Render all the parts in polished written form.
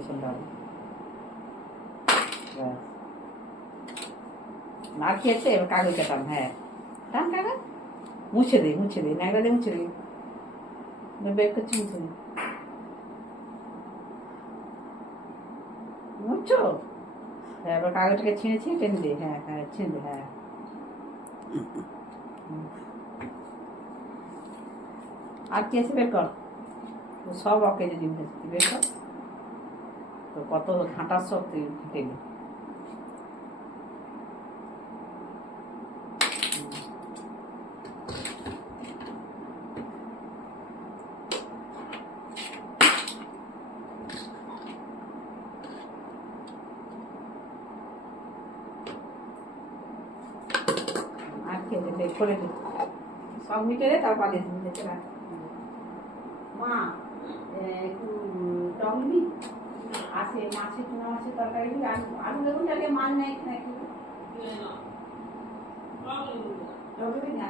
ভীষণ ভালো। না খেয়েছে এবার কাগজটা টান, হ্যাঁ টান কাগজ, মুছে দে ন্যাকড়া দিয়ে মুছে দে, বের করছি মুছে দে, মুছছো? হ্যাঁ এবার কাগজটাকে ছিঁড়েছি টেনে দে, হ্যাঁ হ্যাঁ ছিঁড়ে দে, হ্যাঁ আর কি আছে বের কর, সব অকেজে ডিম ভেজে বের কর, তো কত ঘাঁটার সব তুই ঘেটে আর খেতে বের করে দিই সব মিটে রে, তার পালিয়ে দিবি দেখে রাখ। মা একটু টমেটো আছে, মাছের চুনা মাছের তরকারি, আলু আলু বেগুন চালিয়ে মাছ নেয় নাকি টমেটো না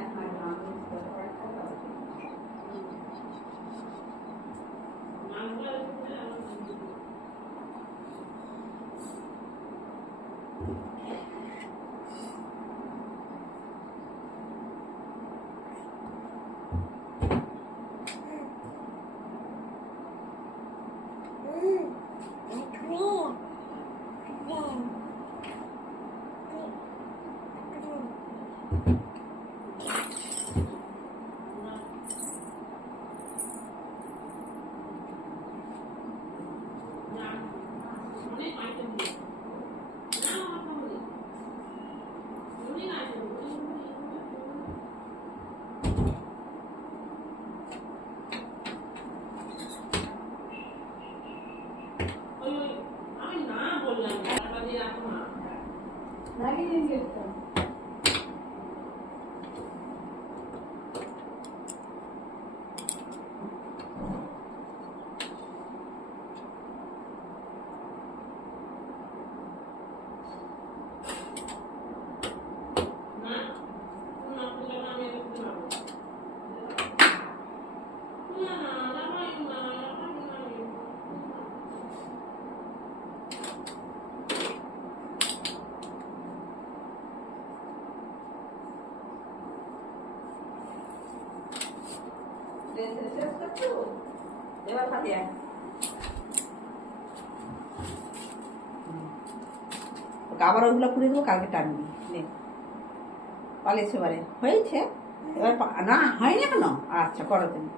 লাগিয়ে দিয়ে শেষ করছো এবার ফাটিয়ে আবার ওগুলো পুড়ে দেবো, কালকে টানবি নে পালিয়েছে এবারে হয়েছে, এবার না হয়নি এখনো, আচ্ছা করো তুমি,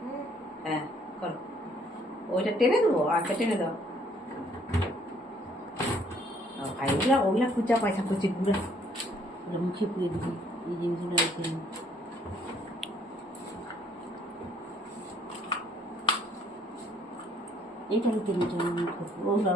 হ্যাঁ করো, ওইটা টেনে দেবো, আচ্ছা টেনে দাও, ওগুলা ওগুলা কুচা পয়সা কুচি গুঁড়া মুখে পুড়ে দিবি, এই জিনিসগুলো রেখে এইটা নিতে নিতে ওগুলা